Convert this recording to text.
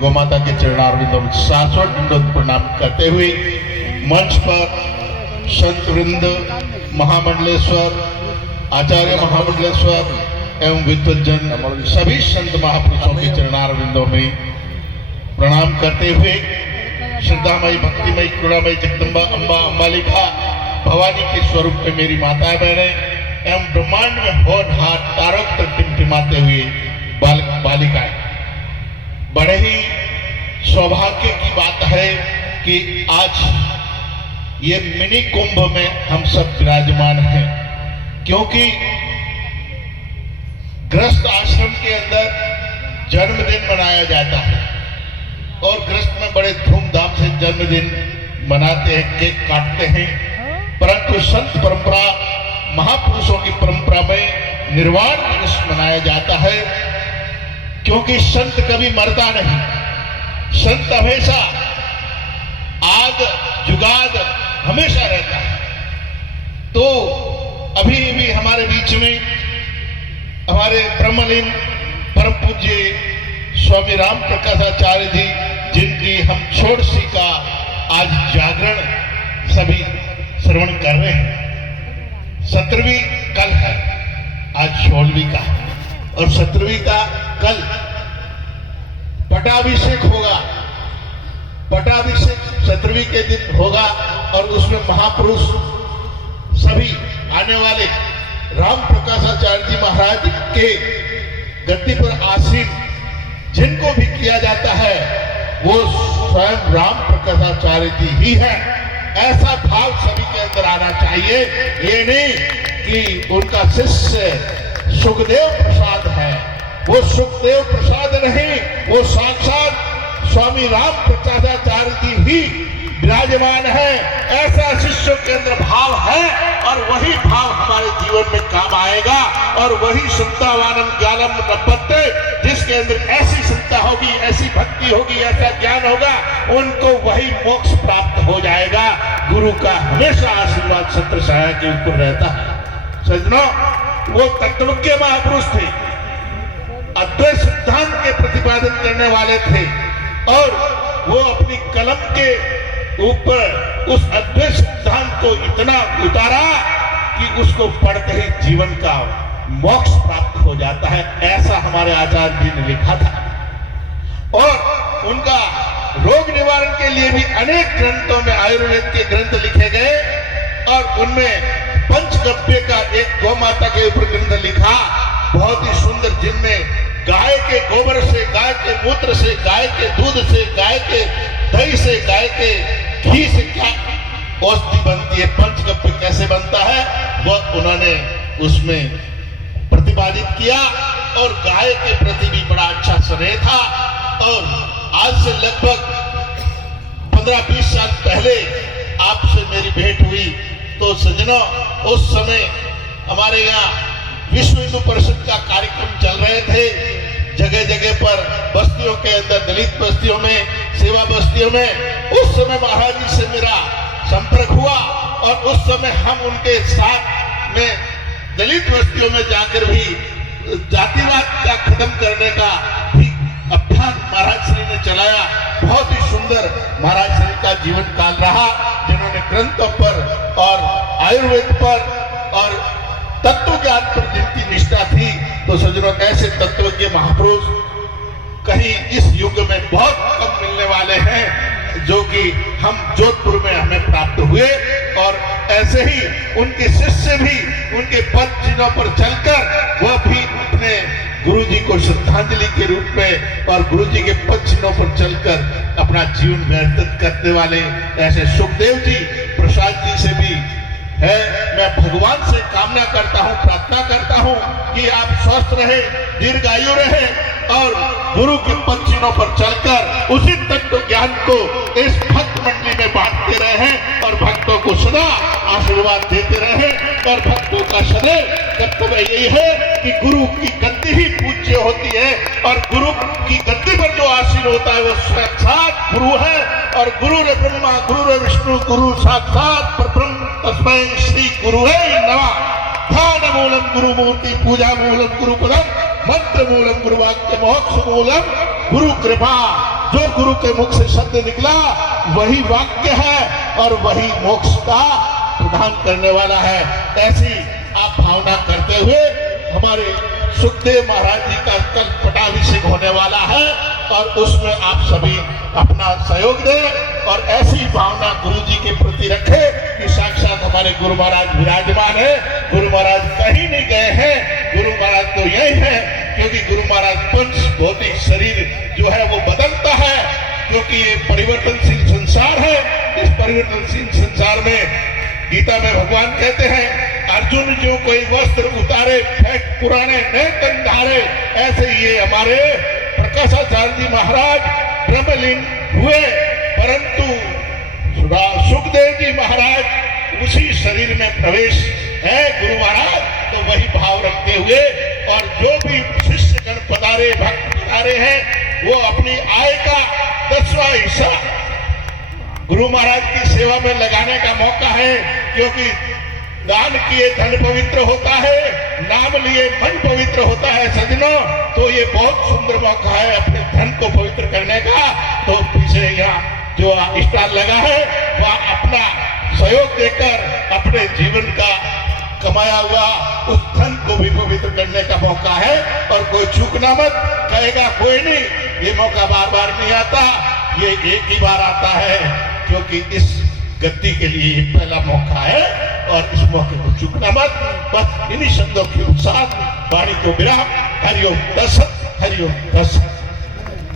गोमाता के चरणारविंदों में शाश्वत दंडवत प्रणाम करते हुए मंच पर संत वृंद, महामंडलेश्वर, आचार्य महामंडलेश्वर एवं विद्वज्जन सभी संत महापुरुषों के चरणारविंदों में प्रणाम करते हुए श्रद्धामयी, भक्तिमयी, करुणामयी जगदम्बा अम्बा अम्बालिका भवानी के स्वरूप में मेरी माताएं बहनें एवं ब्रह्मांड में होनहार तारों तक टिमटिमाते हुए बालिकाएं, बड़े ही सौभाग्य की बात है कि आज ये मिनी कुंभ में हम सब विराजमान हैं, क्योंकि गृहस्थ आश्रम के अंदर जन्मदिन मनाया जाता है और गृहस्थ में बड़े धूमधाम से जन्मदिन मनाते हैं, केक काटते हैं। परंतु संत परंपरा, महापुरुषों की परंपरा में निर्वाण दिवस मनाया जाता है, क्योंकि संत कभी मरता नहीं। संत हमेशा आद जुगाद हमेशा रहता है। तो अभी भी हमारे बीच में हमारे ब्रह्मलीन परम पूज्य स्वामी राम प्रकाशाचार्य जी, जिनकी हम षोडशी का आज जागरण सभी श्रवण कर रहे हैं। 17वीं कल है, आज 16वीं का, और 17वीं का कल पटाभिषेक होगा। पटाभिषेक 17वीं के दिन होगा और उसमें महापुरुष सभी आने वाले राम प्रकाशाचार्य जी महाराज के गद्दी पर आसीन जिनको भी किया जाता है वो स्वयं राम प्रकाशाचार्य जी ही है। ऐसा भाव सभी के अंदर आना चाहिए। ये नहीं कि उनका शिष्य सुखदेव प्रसाद है, वो सुखदेव प्रसाद नहीं, वो साक्षात स्वामी राम प्रकाशाचार्य जी ही विराजमान है। ऐसा शिष्यों के अंदर भाव है और वही भाव हमारे जीवन में काम आएगा। और वही सुप्तावानम ज्ञानम नपत्ते, जिसके अंदर ऐसी चिंता होगी, ऐसी भक्ति होगी, ऐसा ज्ञान होगा, उनको वही मोक्ष प्राप्त हो जाएगा। गुरु का हमेशा आशीर्वाद छत्र छाया के ऊपर रहता है। सज्जनों, वो तत्वज्ञ महापुरुष थे, अद्वैत सिद्धांत के प्रतिपादन करने वाले थे और वो अपनी कलम के ऊपर उस अद्वैत सिद्धांत को इतना उतारा कि उसको पढ़ते ही जीवन का मोक्ष प्राप्त हो जाता है। ऐसा हमारे आचार्य जी ने लिखा था। और उनका रोग निवारण के लिए भी अनेक ग्रंथों में आयुर्वेद के ग्रंथ लिखे गए और उनमें पंचगव्य का एक गौ माता के ऊपर ग्रंथ लिखा, बहुत ही सुंदर, जिनमें गाय के गोबर से, गाय के मूत्र से, गाय के दूध से, गाय के दही से, गाय के घी से क्या औषधि बनती है, पंचगव्य कैसे बनता है, वह उन्होंने उसमें प्रतिपादित किया। और गाय के प्रति भी बड़ा अच्छा स्नेह था। और आज से लगभग 15-20 साल पहले आपसे मेरी भेंट हुई तो सज्जनों, उस समय हमारे यहाँ विश्व हिंदू परिषद का कार्यक्रम चल रहे थे। जगह जगह पर बस्तियों के अंदर, दलित बस्तियों में, सेवा बस्तियों में उस समय महाराज जी से मेरा संपर्क हुआ और उस समय हम उनके साथ में दलित बस्तियों में जाकर भी जातिवाद का खत्म करने का भी अभियान महाराज श्री ने चलाया। बहुत ही सुंदर महाराज श्री का जीवन काल रहा, जिन्होंने ग्रंथों पर और आयुर्वेद पर और तत्व ज्ञान पर जिनकी निष्ठा थी। तो सज्जनों, ऐसे तत्वज्ञ महापुरुष कहीं इस युग में बहुत कम मिलने वाले हैं, जो कि हम जोधपुर में हमें प्राप्त हुए। और ऐसे ही उनके शिष्य भी उनके पद चिन्हों पर चलकर वह भी अपने गुरुजी को श्रद्धांजलि के रूप में और गुरुजी के पद चिन्हों पर चलकर अपना जीवन व्यतीत करने वाले ऐसे सुखदेव जी प्रसाद जी से भी है। मैं भगवान से कामना करता हूँ, प्रार्थना करता हूँ कि आप स्वस्थ रहे, दीर्घायु रहे और गुरु के पद चिन्हों पर चलकर उसी तत्व ज्ञान को इस भक्त मंडली में बांटते रहे और भक्तों को सदा आशीर्वाद देते रहे। और भक्तों का सदैव कर्तव्य यही है कि गुरु की गद्दी ही पूज्य होती है और गुरु की गद्दी पर जो आसीन होता है वो साक्षात गुरु है। और गुरु रे ब्रह्मा, गुरु रे विष्णु, गुरु साक्षात परब्रह्म, तस्मै श्री गुरुवे नमः। ध्यान मूलम गुरु मूर्ति, पूजा मूलम गुरु पदम, मंत्र मूलम गुरु वाक्य, मोक्ष मूलम गुरु कृपा। जो गुरु के मुख से शब्द निकला वही वाक्य है और वही मोक्ष का प्रदान करने वाला है। ऐसी आप भावना करते हुए हमारे सुखदेव महाराज जी का कल पटाभिषेक होने वाला है और उसमें आप सभी अपना सहयोग दें और ऐसी भावना गुरु जी के प्रति रखें कि साक्षात हमारे गुरु महाराज विराजमान है। गुरु महाराज कहीं नहीं गए हैं, गुरु महाराज तो यही है, क्योंकि गुरु महाराज पंच भौतिक शरीर जो है वो बदलता है, क्योंकि ये परिवर्तनशील संसार है। इस परिवर्तनशील संसार में गीता में भगवान कहते हैं अर्जुन जो कोई वस्त्र उतारे फेंक पुराने नए तन धारे, ऐसे ये हमारे प्रकाशाचार्य जी महाराज ब्रह्मलीन हुए, परंतु सुखदेव जी महाराज उसी शरीर में प्रवेश है गुरु महाराज। तो वही भाव रखते हुए और जो भी शिष्य गण पधारे भक्त पधारे हैं वो अपनी आय का 10वां हिस्सा गुरु महाराज की सेवा में लगाने का मौका है, क्योंकि दान किए धन पवित्र होता है, नाम लिए मन पवित्र होता है सजनों। तो ये बहुत सुंदर मौका है अपने धन को पवित्र करने का। तो पीछे यहाँ जो स्टॉल लगा है वह अपना सहयोग देकर अपने जीवन का कमाया हुआ उस धन को भी पवित्र करने का मौका है। और कोई चूकना मत, कहेगा कोई नहीं, ये मौका बार बार नहीं आता, ये एक ही बार आता है, क्योंकि इस गद्दी के लिए ये पहला मौका है और इस मौके को चूकना मत। बस इन्हीं शब्दों के साथ वाणी को विराम। हरिओम दस, हरिओम दस।